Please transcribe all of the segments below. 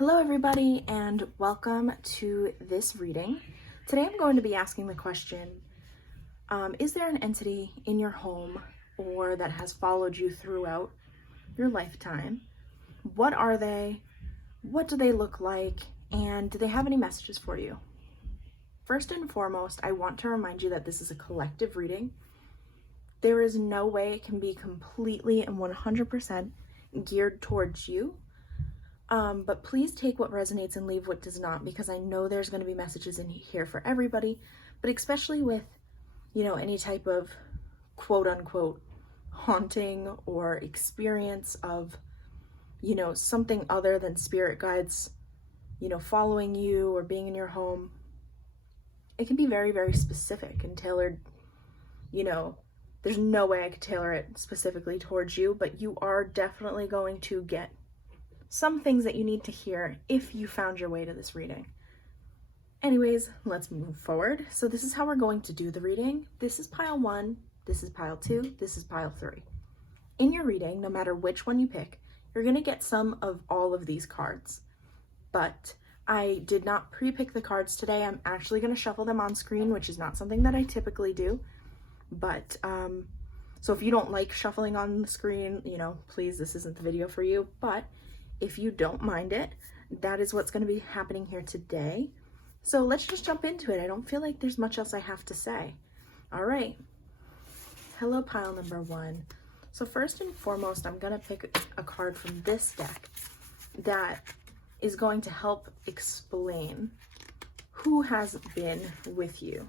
Hello everybody and welcome to this reading. Today I'm going to be asking the question, is there an entity in your home or that has followed you throughout your lifetime? What are they? What do they look like? And do they have any messages for you? First and foremost, I want to remind you that this is a collective reading. There is no way it can be completely and 100% geared towards you. But please take what resonates and leave what does not, because I know there's going to be messages in here for everybody, but especially with, any type of quote unquote haunting or experience of, something other than spirit guides, following you or being in your home. It can be very, very specific and tailored. There's no way I could tailor it specifically towards you, but you are definitely going to get some things that you need to hear if you found your way to this reading. Anyways, let's move forward. So this is how we're going to do the reading. This is pile 1, this is pile 2, this is pile 3. In your reading, no matter which one you pick, you're going to get some of all of these cards. But I did not pre-pick the cards today. I'm actually going to shuffle them on screen, which is not something that I typically do. But, so if you don't like shuffling on the screen, please, this isn't the video for you. But if you don't mind it, that is what's going to be happening here today. So let's just jump into it. I don't feel like there's much else I have to say. All right. Hello, pile number 1. So first and foremost, I'm going to pick a card from this deck that is going to help explain who has been with you.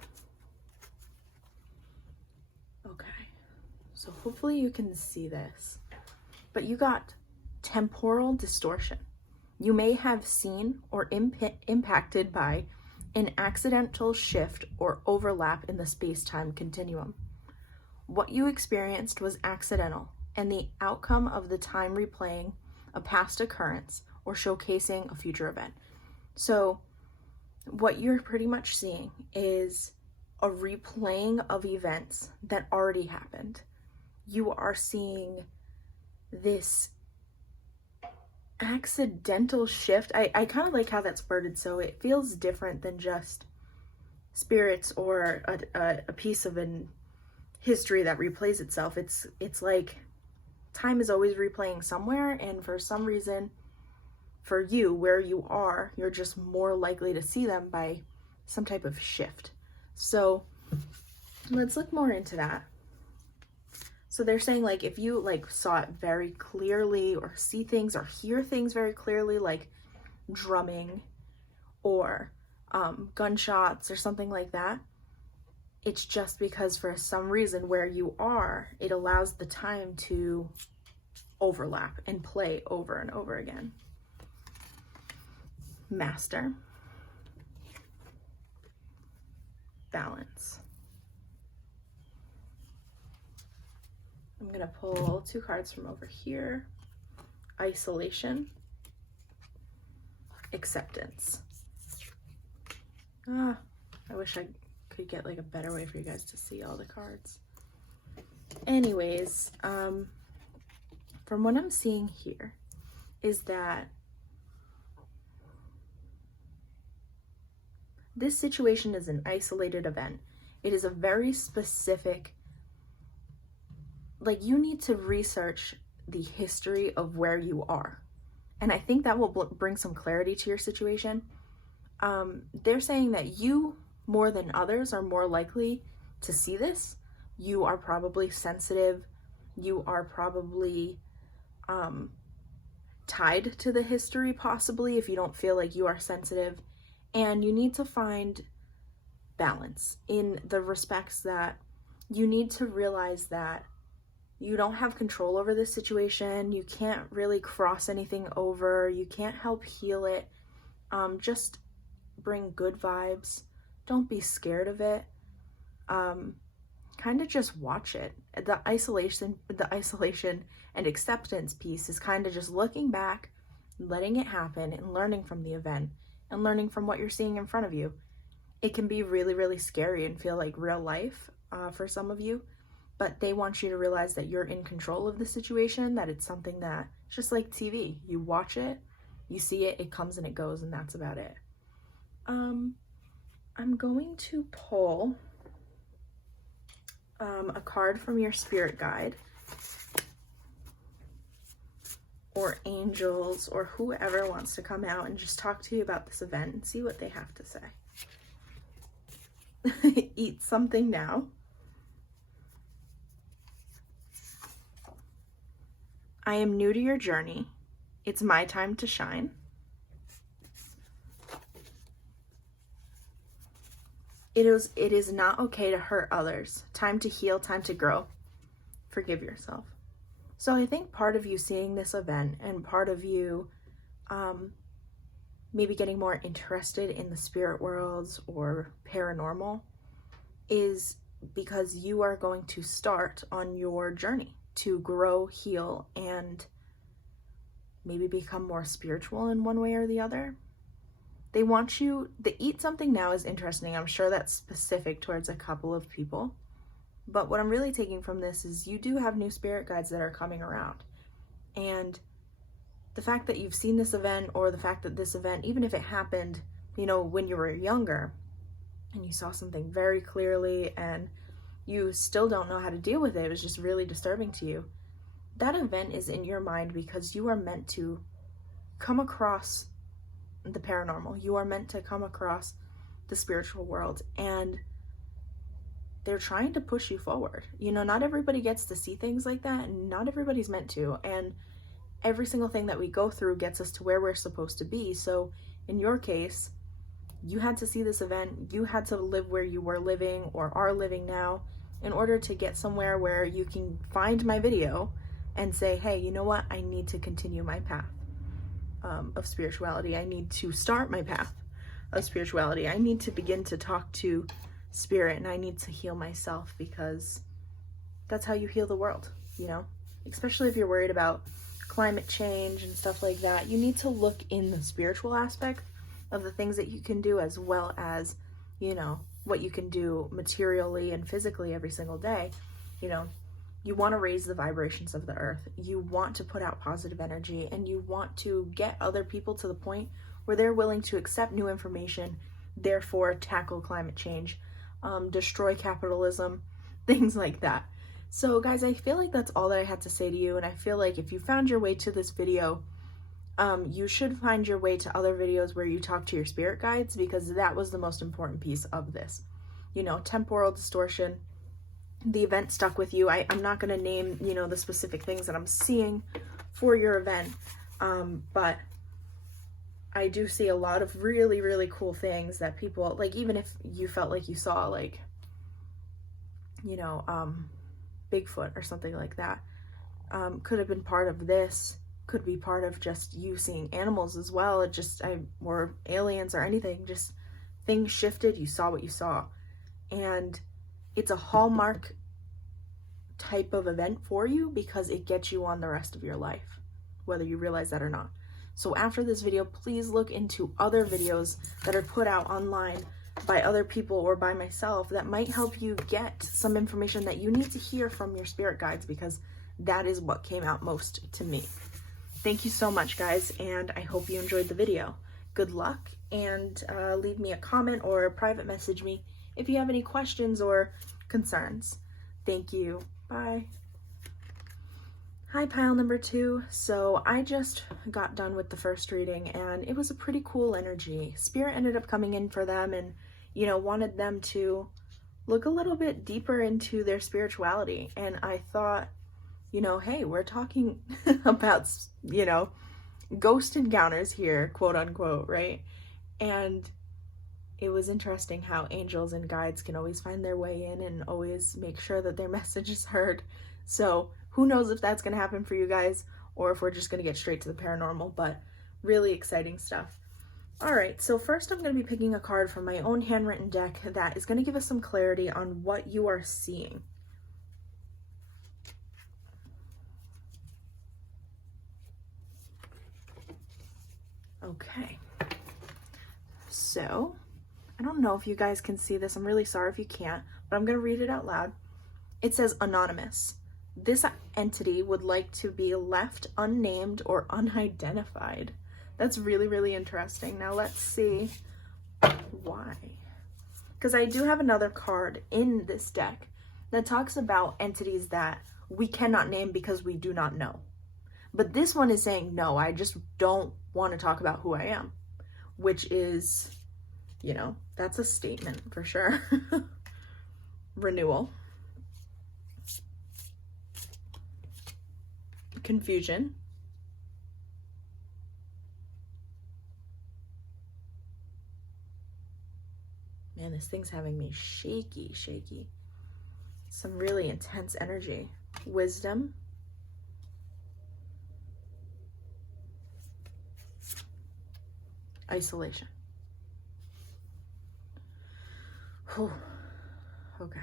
Okay. So hopefully you can see this. But you got temporal distortion. You may have seen or impacted by an accidental shift or overlap in the space-time continuum. What you experienced was accidental and the outcome of the time replaying a past occurrence or showcasing a future event. So what you're pretty much seeing is a replaying of events that already happened. You are seeing this accidental shift. I kind of like how that's worded, so it feels different than just spirits or a piece of an history that replays itself. It's like time is always replaying somewhere, and for some reason, for you, where you are, you're just more likely to see them by some type of shift. So let's look more into that. So they're saying, like, if you saw it very clearly or see things or hear things very clearly, like drumming or gunshots or something like that, it's just because for some reason where you are, it allows the time to overlap and play over and over again. Master. Balance. I'm going to pull 2 cards from over here. Isolation. Acceptance. I wish I could get a better way for you guys to see all the cards. Anyways, from what I'm seeing here is that this situation is an isolated event. It is a very specific, you need to research the history of where you are. And I think that will bring some clarity to your situation. They're saying that you, more than others, are more likely to see this. You are probably sensitive. You are probably tied to the history, possibly, if you don't feel like you are sensitive. And you need to find balance in the respects that you need to realize that you don't have control over this situation. You can't really cross anything over. You can't help heal it. Just bring good vibes. Don't be scared of it. Kind of just watch it. The isolation and acceptance piece is kind of just looking back, letting it happen, and learning from the event and learning from what you're seeing in front of you. It can be really, really scary and feel like real life for some of you. But they want you to realize that you're in control of the situation, that it's something that, just like TV, you watch it, You see it, it comes and it goes, and that's about it. I'm going to pull a card from your spirit guide or angels or whoever wants to come out and just talk to you about this event and see what they have to say. Eat something now. I am new to your journey. It's my time to shine. It is not okay to hurt others. Time to heal, time to grow. Forgive yourself. So I think part of you seeing this event and part of you maybe getting more interested in the spirit worlds or paranormal is because you are going to start on your journey to grow, heal, and maybe become more spiritual in one way or the other. They want you, the eat something now is interesting. I'm sure that's specific towards a couple of people. But what I'm really taking from this is you do have new spirit guides that are coming around. And the fact that you've seen this event, or the fact that this event, even if it happened, you know, when you were younger and you saw something very clearly and you still don't know how to deal with it, it was just really disturbing to you. That event is in your mind because you are meant to come across the paranormal. You are meant to come across the spiritual world, and they're trying to push you forward. You know, not everybody gets to see things like that, and not everybody's meant to. And every single thing that we go through gets us to where we're supposed to be. So in your case, you had to see this event. You had to live where you were living or are living now in order to get somewhere where you can find my video and say, hey, you know what? I need to continue my path of spirituality. I need to start my path of spirituality. I need to begin to talk to spirit, and I need to heal myself, because that's how you heal the world, you know? Especially if you're worried about climate change and stuff like that. You need to look in the spiritual aspect of the things that you can do, as well as, you know, what you can do materially and physically every single day. You know, you want to raise the vibrations of the earth. You want to put out positive energy, and you want to get other people to the point where they're willing to accept new information, therefore tackle climate change, destroy capitalism, things like that. So guys, I feel like that's all that I had to say to you, and I feel like if you found your way to this video, you should find your way to other videos where you talk to your spirit guides, because that was the most important piece of this. You know, temporal distortion, the event stuck with you. I'm not going to name, you know, the specific things that I'm seeing for your event, but I do see a lot of really, really cool things that people, like, even if you felt like you saw, like, you know, Bigfoot or something like that, could have been part of this, could be part of just you seeing animals as well. It just, or aliens or anything, just things shifted, you saw what you saw. And it's a hallmark type of event for you because it gets you on the rest of your life, whether you realize that or not. So after this video, please look into other videos that are put out online by other people or by myself that might help you get some information that you need to hear from your spirit guides, because that is what came out most to me. Thank you so much, guys, and I hope you enjoyed the video. Good luck, and leave me a comment or private message me if you have any questions or concerns. Thank you. Bye. Hi, pile number 2. So I just got done with the first reading, and it was a pretty cool energy. Spirit ended up coming in for them and, you know, wanted them to look a little bit deeper into their spirituality. And I thought, you know, hey, we're talking about, you know, ghost encounters here, quote unquote, right? And it was interesting how angels and guides can always find their way in and always make sure that their message is heard. So who knows if that's going to happen for you guys, or if we're just going to get straight to the paranormal, but really exciting stuff. All right, so first I'm going to be picking a card from my own handwritten deck that is going to give us some clarity on what you are seeing. Okay, so I don't know if you guys can see this. I'm really sorry if you can't, but I'm going to read it out loud. It says, Anonymous. This entity would like to be left unnamed or unidentified. That's really, really interesting. Now let's see why. Because I do have another card in this deck that talks about entities that we cannot name because we do not know. But this one is saying, no, I just don't want to talk about who I am, which is, you know, that's a statement for sure. Renewal. Confusion. Man, this thing's having me shaky. Some really intense energy. Wisdom. Isolation. Whew. Okay.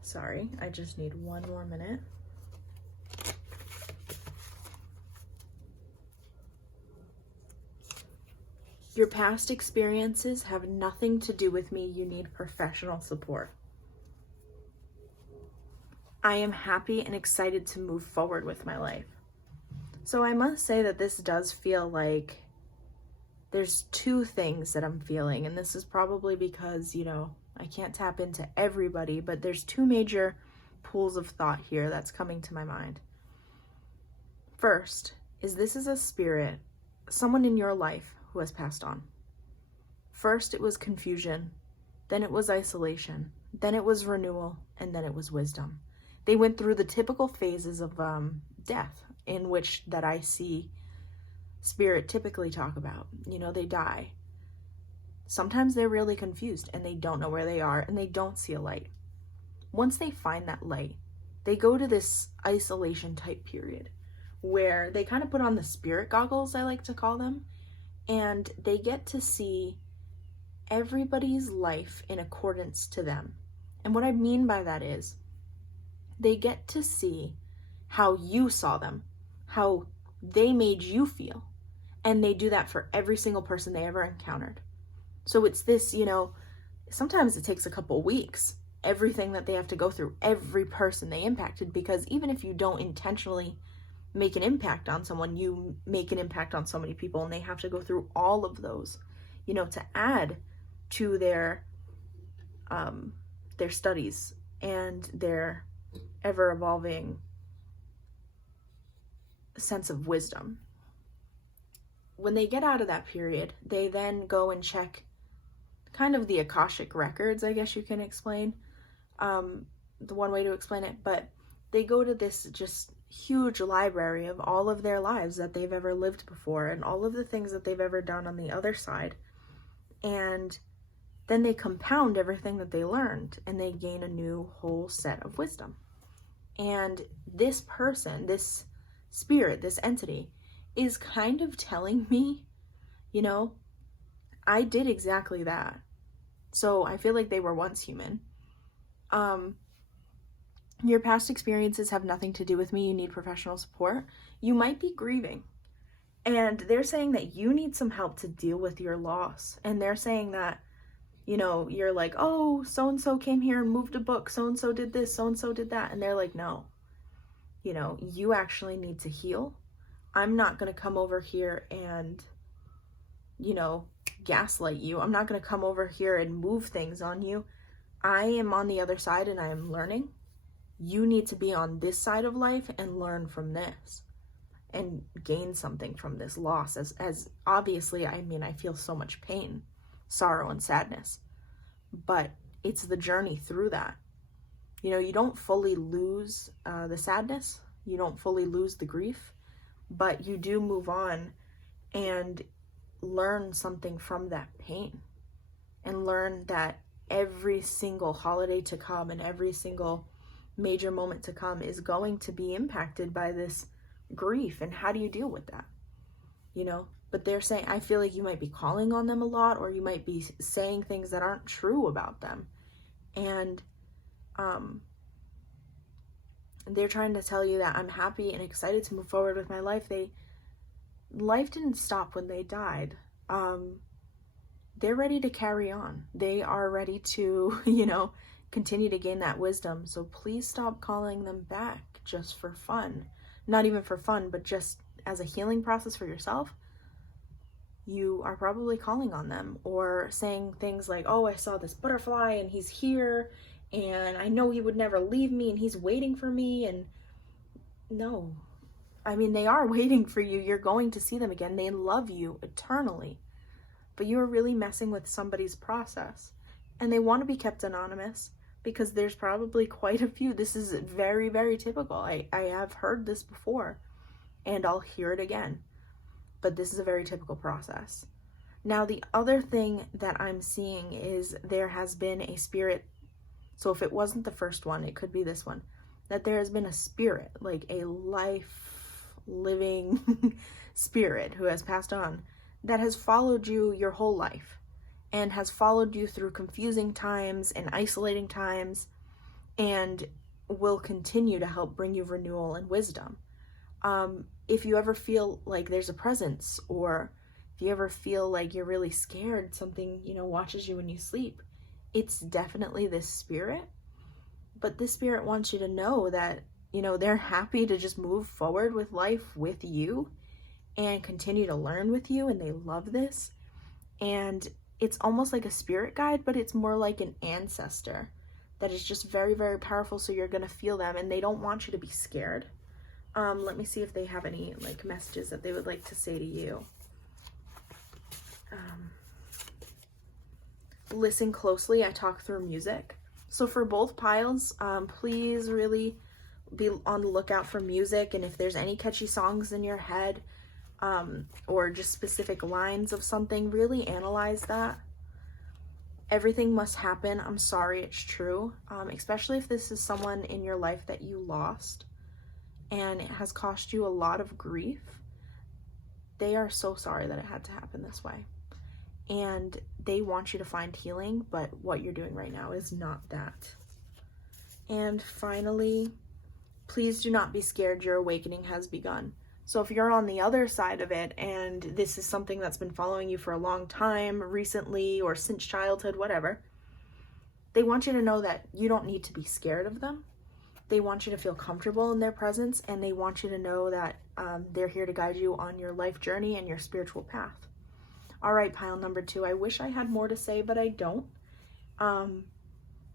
Sorry, I just need one more minute. Your past experiences have nothing to do with me. You need professional support. I am happy and excited to move forward with my life. So I must say that this does feel like there's two things that I'm feeling, and this is probably because, you know, I can't tap into everybody, but there's two major pools of thought here that's coming to my mind. First, this is a spirit, someone in your life who has passed on. First, it was confusion, then it was isolation, then it was renewal, and then it was wisdom. They went through the typical phases of death, in which that I see spirit typically talk about. You know, they die. Sometimes they're really confused and they don't know where they are and they don't see a light. Once they find that light, they go to this isolation type period where they kind of put on the spirit goggles, I like to call them, and they get to see everybody's life in accordance to them. And what I mean by that is they get to see how you saw them, how they made you feel. And they do that for every single person they ever encountered. So it's this, you know, sometimes it takes a couple weeks, everything that they have to go through, every person they impacted, because even if you don't intentionally make an impact on someone, you make an impact on so many people, and they have to go through all of those, you know, to add to their studies and their ever-evolving sense of wisdom. When they get out of that period, they then go and check kind of the Akashic records, I guess you can explain, the one way to explain it, but they go to this just huge library of all of their lives that they've ever lived before and all of the things that they've ever done on the other side. And then they compound everything that they learned and they gain a new whole set of wisdom. And this person, this spirit, this entity, is kind of telling me, you know, I did exactly that. So I feel like they were once human. Your past experiences have nothing to do with me. You need professional support. You might be grieving. And they're saying that you need some help to deal with your loss. And they're saying that, you know, you're like, oh, so-and-so came here and moved a book. So-and-so did this, so-and-so did that. And they're like, no, you know, you actually need to heal. I'm not going to come over here and, you know, gaslight you. I'm not going to come over here and move things on you. I am on the other side and I am learning. You need to be on this side of life and learn from this and gain something from this loss. As obviously, I mean, I feel so much pain, sorrow, and sadness, but it's the journey through that. You know, you don't fully lose the sadness. You don't fully lose the grief, but you do move on and learn something from that pain and learn that every single holiday to come and every single major moment to come is going to be impacted by this grief. And how do you deal with that? You know, but they're saying, I feel like you might be calling on them a lot, or you might be saying things that aren't true about them. And they're trying to tell you that I'm happy and excited to move forward with my life. Life didn't stop when they died. They're ready to carry on. They are ready to, you know, continue to gain that wisdom. So please stop calling them back just for fun. Not even for fun, but just as a healing process for yourself. You are probably calling on them or saying things like, oh, I saw this butterfly and he's here and I know he would never leave me and he's waiting for me. And no, I mean, they are waiting for you. You're going to see them again. They love you eternally, but you are really messing with somebody's process, and they want to be kept anonymous because there's probably quite a few. This is very, very typical. I have heard this before and I'll hear it again. But this is a very typical process. Now, the other thing that I'm seeing is there has been a spirit. So if it wasn't the first one, it could be this one. That there has been a spirit, like a life-living spirit who has passed on, that has followed you your whole life and has followed you through confusing times and isolating times and will continue to help bring you renewal and wisdom. If you ever feel like there's a presence, or if you ever feel like you're really scared, something, watches you when you sleep, it's definitely this spirit. But this spirit wants you to know that, they're happy to just move forward with life with you and continue to learn with you, and they love this. And it's almost like a spirit guide, but it's more like an ancestor that is just very, very powerful. So you're going to feel them, and they don't want you to be scared. Let me see if they have any messages that they would like to say to you. Listen closely. I talk through music. So for both piles, please really be on the lookout for music. And if there's any catchy songs in your head, or just specific lines of something, really analyze that. Everything must happen. I'm sorry, it's true. Especially if this is someone in your life that you lost and it has cost you a lot of grief. They are so sorry that it had to happen this way. And they want you to find healing, but what you're doing right now is not that. And finally, please do not be scared. Your awakening has begun. So if you're on the other side of it and this is something that's been following you for a long time, recently, or since childhood, whatever, they want you to know that you don't need to be scared of them. They want you to feel comfortable in their presence, and they want you to know that they're here to guide you on your life journey and your spiritual path. All right, pile number 2. I wish I had more to say, but I don't.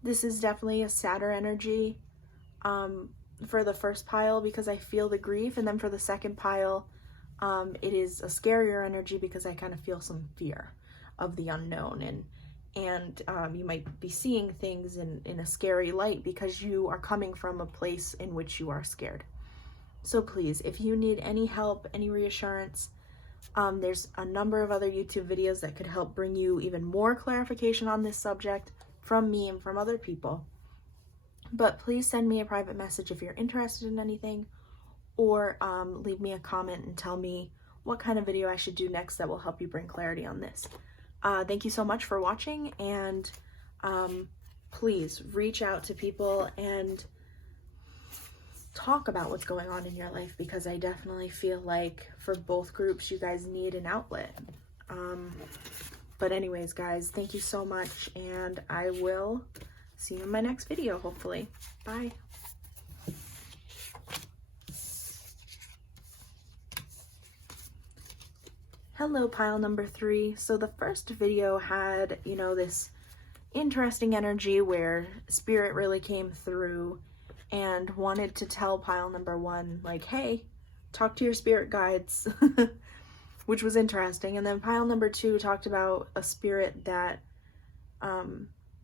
This is definitely a sadder energy for the first pile because I feel the grief, and then for the second pile, it is a scarier energy because I kind of feel some fear of the unknown, and you might be seeing things in a scary light because you are coming from a place in which you are scared. So please, if you need any help, any reassurance, there's a number of other YouTube videos that could help bring you even more clarification on this subject from me and from other people. But please send me a private message if you're interested in anything, or leave me a comment and tell me what kind of video I should do next that will help you bring clarity on this. Thank you so much for watching, and please reach out to people and talk about what's going on in your life, because I definitely feel like for both groups you guys need an outlet. But anyways, guys, thank you so much, and I will see you in my next video, hopefully. Bye. Hello, pile number 3. So the first video had, this interesting energy where spirit really came through and wanted to tell pile number 1, like, hey, talk to your spirit guides, which was interesting. And then pile number 2 talked about a spirit that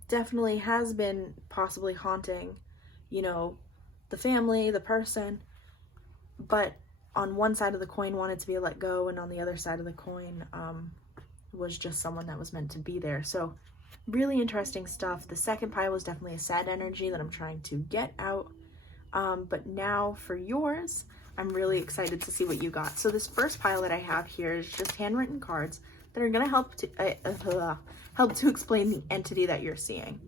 definitely has been possibly haunting, the family, the person, but on one side of the coin wanted to be let go, and on the other side of the coin was just someone that was meant to be there. So really interesting stuff. The second pile was definitely a sad energy that I'm trying to get out. But now for yours, I'm really excited to see what you got. So this first pile that I have here is just handwritten cards that are going to help to explain the entity that you're seeing.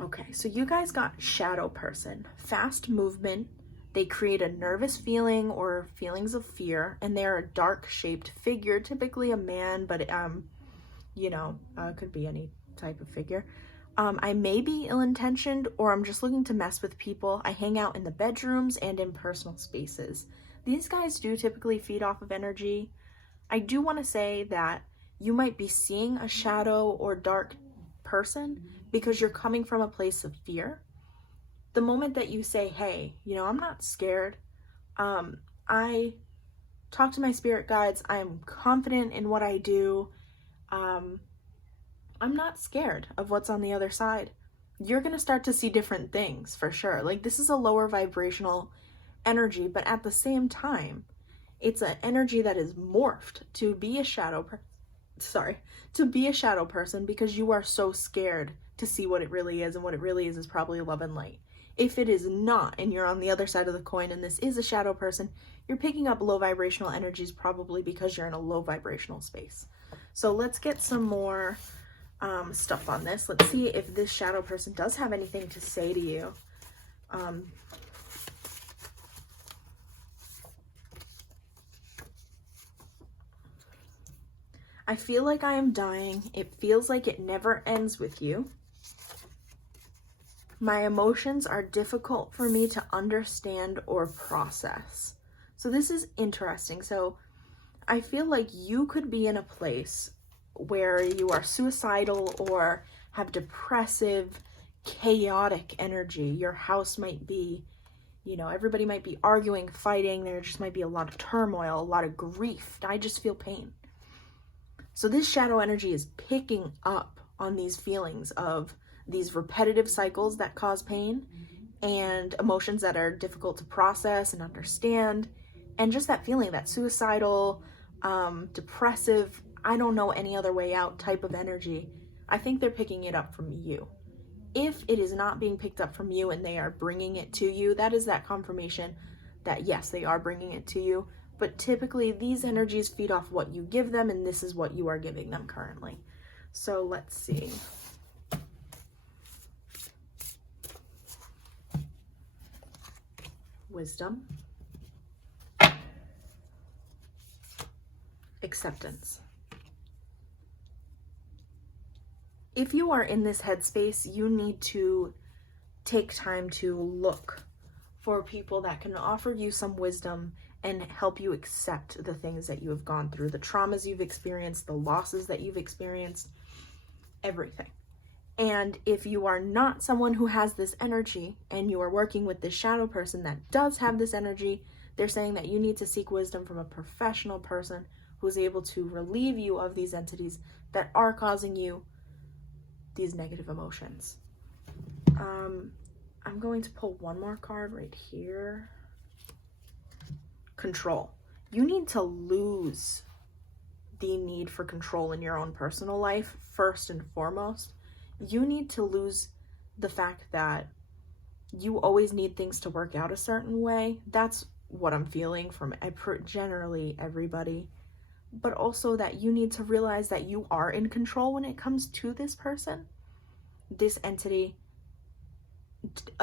Okay, so you guys got shadow person, fast movement. They create a nervous feeling or feelings of fear, and they're a dark-shaped figure, typically a man, but, it could be any type of figure, I may be ill-intentioned, or I'm just looking to mess with people. I hang out in the bedrooms and in personal spaces. These guys do typically feed off of energy. I do want to say that you might be seeing a shadow or dark person because you're coming from a place of fear. The moment that you say, hey, I'm not scared. I talk to my spirit guides. I'm confident in what I do. I'm not scared of what's on the other side. You're going to start to see different things for sure. Like, this is a lower vibrational energy, but at the same time, it's an energy that is morphed to be a shadow person because you are so scared to see what it really is, and what it really is probably love and light. If it is not, and you're on the other side of the coin and this is a shadow person, you're picking up low vibrational energies probably because you're in a low vibrational space. So let's get some more stuff on this. Let's see if this shadow person does have anything to say to you. I feel like I am dying. It feels like it never ends with you. My emotions are difficult for me to understand or process. So this is interesting. So I feel like you could be in a place where you are suicidal or have depressive, chaotic energy. Your house might be, everybody might be arguing, fighting. There just might be a lot of turmoil, a lot of grief. I just feel pain. So this shadow energy is picking up on these feelings of these repetitive cycles that cause pain and emotions that are difficult to process and understand. And just that feeling, that suicidal, depressive, I don't know any other way out type of energy. I think they're picking it up from you. If it is not being picked up from you and they are bringing it to you, that is that confirmation that yes, they are bringing it to you. But typically these energies feed off what you give them, and this is what you are giving them currently. So let's see. Wisdom. Acceptance. If you are in this headspace, you need to take time to look for people that can offer you some wisdom and help you accept the things that you have gone through, the traumas you've experienced, the losses that you've experienced, everything. And if you are not someone who has this energy and you are working with this shadow person that does have this energy, they're saying that you need to seek wisdom from a professional person who's able to relieve you of these entities that are causing you these negative emotions. I'm going to pull one more card right here. Control. You need to lose the need for control in your own personal life first and foremost. You need to lose the fact that you always need things to work out a certain way. That's what I'm feeling from generally everybody. But also that you need to realize that you are in control when it comes to this person. This entity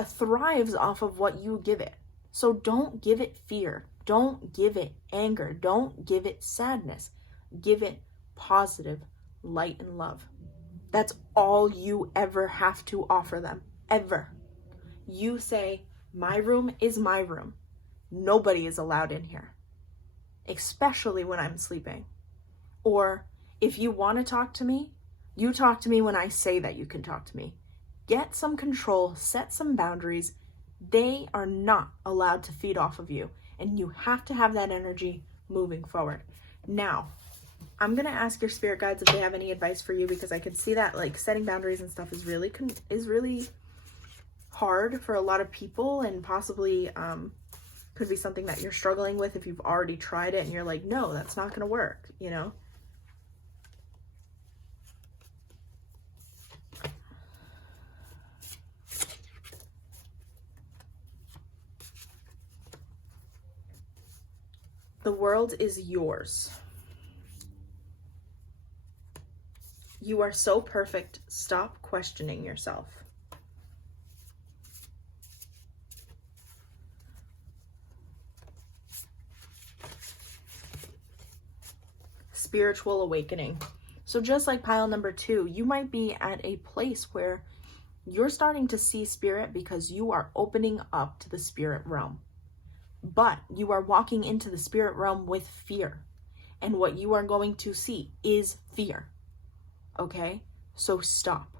thrives off of what you give it. So don't give it fear. Don't give it anger. Don't give it sadness. Give it positive light and love. That's all you ever have to offer them. Ever. You say, my room is my room. Nobody is allowed in here. Especially when I'm sleeping. Or if you want to talk to me, you talk to me when I say that you can talk to me. Get some control, set some boundaries. They are not allowed to feed off of you, and you have to have that energy moving forward. Now, I'm going to ask your spirit guides if they have any advice for you, because I could see that like setting boundaries and stuff is really hard for a lot of people, and possibly could be something that you're struggling with if you've already tried it and you're like, no, that's not going to work, The world is yours. You are so perfect. Stop questioning yourself. Spiritual awakening. So just like pile number 2, you might be at a place where You're starting to see spirit because you are opening up to the spirit realm. But you are walking into the spirit realm with fear. And what you are going to see is fear. Okay? So stop.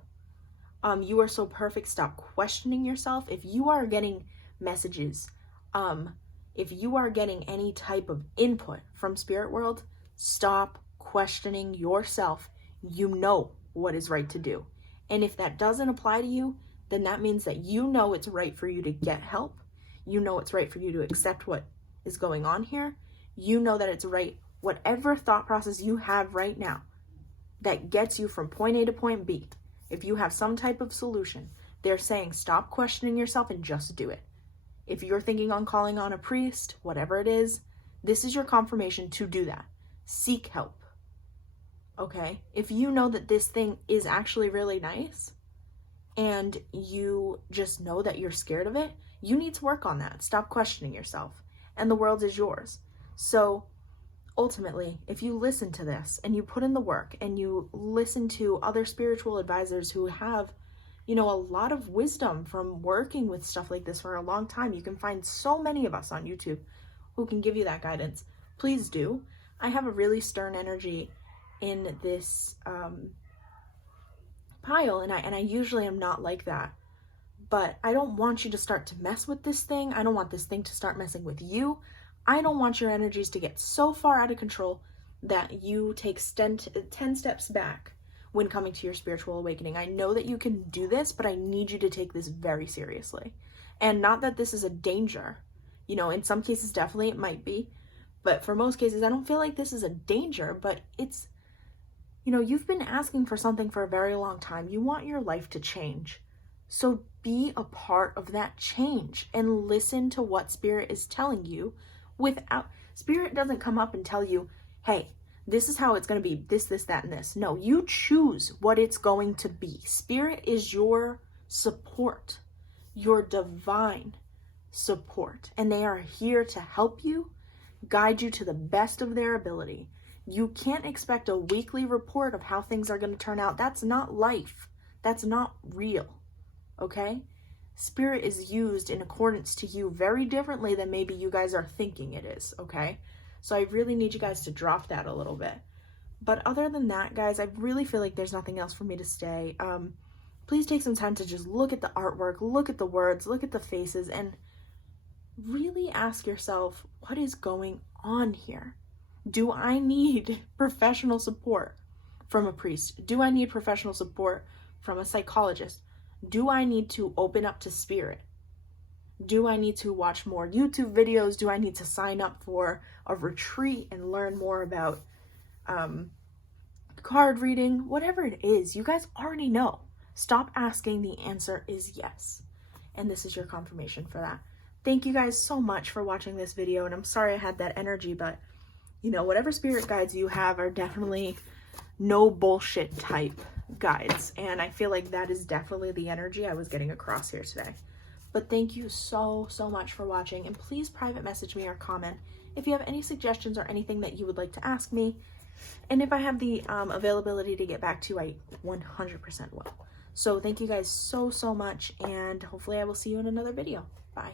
You are so perfect. Stop questioning yourself. If you are getting messages, if you are getting any type of input from spirit world, stop questioning yourself. You know what is right to do. And if that doesn't apply to you, then that means that you know it's right for you to get help. You know it's right for you to accept what is going on here. You know that it's right, whatever thought process you have right now that gets you from point A to point B. If you have some type of solution, they're saying stop questioning yourself and just do it. If you're thinking on calling on a priest, whatever it is, this is your confirmation to do that. Seek help. Okay? If you know that this thing is actually really nice and you just know that you're scared of it, you need to work on that. Stop questioning yourself. And the world is yours. So ultimately, if you listen to this and you put in the work and you listen to other spiritual advisors who have, a lot of wisdom from working with stuff like this for a long time, you can find so many of us on YouTube who can give you that guidance. Please do. I have a really stern energy in this pile, and I usually am not like that. But I don't want you to start to mess with this thing. I don't want this thing to start messing with you. I don't want your energies to get so far out of control that you take 10 steps back when coming to your spiritual awakening. I know that you can do this, but I need you to take this very seriously. And not that this is a danger. In some cases, definitely it might be. But for most cases, I don't feel like this is a danger, but it's, you've been asking for something for a very long time. You want your life to change. So be a part of that change and listen to what Spirit is telling you. Spirit doesn't come up and tell you, hey, this is how it's going to be, this, that, and this. No, you choose what it's going to be. Spirit is your support, your divine support, and they are here to help you, guide you to the best of their ability. You can't expect a weekly report of how things are going to turn out. That's not life. That's not real. Okay? Spirit is used in accordance to you very differently than maybe you guys are thinking it is, okay? So I really need you guys to drop that a little bit. But other than that, guys, I really feel like there's nothing else for me to say. Please take some time to just look at the artwork, look at the words, look at the faces, and really ask yourself, what is going on here? Do I need professional support from a priest? Do I need professional support from a psychologist? Do I need to open up to Spirit? Do I need to watch more YouTube videos? Do I need to sign up for a retreat and learn more about card reading? Whatever it is, you guys already know. Stop asking. The answer is yes. And this is your confirmation for that. Thank you guys so much for watching this video. And I'm sorry I had that energy, but whatever spirit guides you have are definitely no bullshit type guides, and I feel like that is definitely the energy I was getting across here today. But thank you so much for watching, and please private message me or comment if you have any suggestions or anything that you would like to ask me, and if I have the availability to get back to you, I 100% will. So thank you guys so much, and hopefully I will see you in another video. Bye.